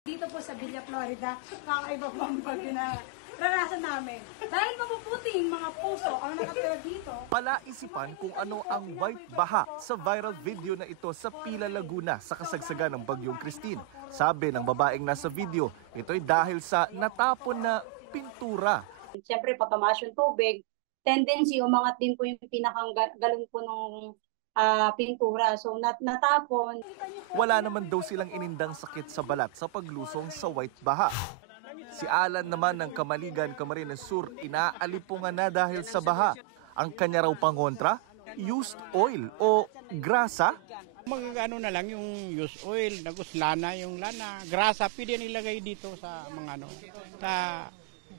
Dito po sa Villa Florida, kakaiba po ang bagyo na naranasan namin. Dahil mapuputing mga puso ang nakatira dito. Palaisipan kung ano ang white baha sa viral video na ito sa Pila, Laguna sa kasagsagan ng Bagyong Christine. Sabi ng babaeng nasa video, ito'y dahil sa natapon na pintura. Siyempre, pag tumaas yung tubig, tendency umangat din po yung pinakang galon po ng pintura. So, natapon. Wala naman daw silang inindang sakit sa balat sa paglusong sa white baha. Si Alan naman ng Kamaligan, Camarines Sur, inaalipungan na dahil sa baha. Ang kanya raw pangontra, used oil o grasa. Magano na lang yung used oil, lana yung lana, grasa, pwede nilagay dito sa mga sa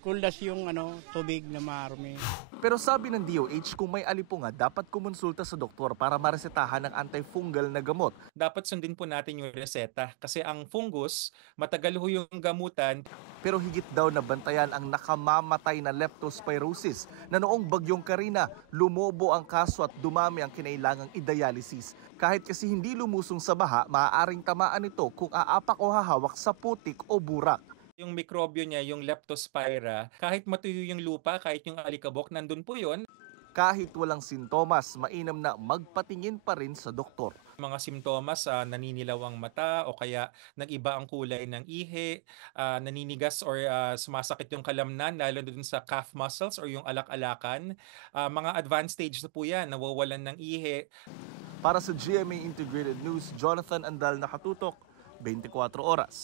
kuldas yung tubig na marumi. Pero sabi ng DOH, kung may alipunga, dapat kumonsulta sa doktor para maresetahan ng antifungal na gamot. Dapat sundin po natin yung reseta kasi ang fungus, matagal ho yung gamutan. Pero higit daw na bantayan ang nakamamatay na leptospirosis na noong Bagyong Karina, lumobo ang kaso at dumami ang kinailangang i-dialysis. Kahit kasi hindi lumusong sa baha, maaaring tamaan ito kung aapak o hahawak sa putik o burak. Yung mikrobyo niya, yung Leptospira, kahit matuyo yung lupa, kahit yung alikabok, nandun po yon. Kahit walang sintomas, mainam na magpatingin pa rin sa doktor. Mga simptomas, naninilaw ang mata o kaya nag-iba ang kulay ng ihi, naninigas or sumasakit yung kalamnan, lalo dun sa calf muscles or yung alak-alakan. Mga advanced stage na po yan, nawawalan ng ihi. Para sa GMA Integrated News, Jonathan Andal, nakatutok, 24 oras.